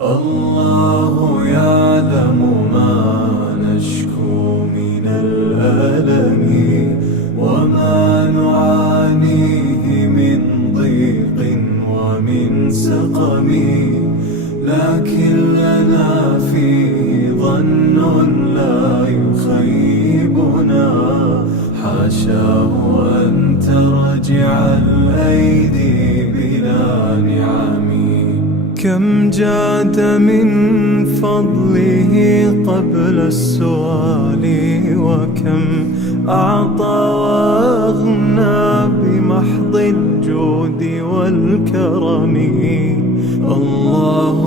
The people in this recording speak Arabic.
الله يعلم ما نشكو من الألم وما نعانيه من ضيق ومن سقم، لكن لنا فيه ظن لا يخيبنا، حاشاه أن ترجع الأيدي بلا نعم. كم جاد من فضله قبل السؤال، وكم أعطى وأغنى بمحض الجود والكرم. الله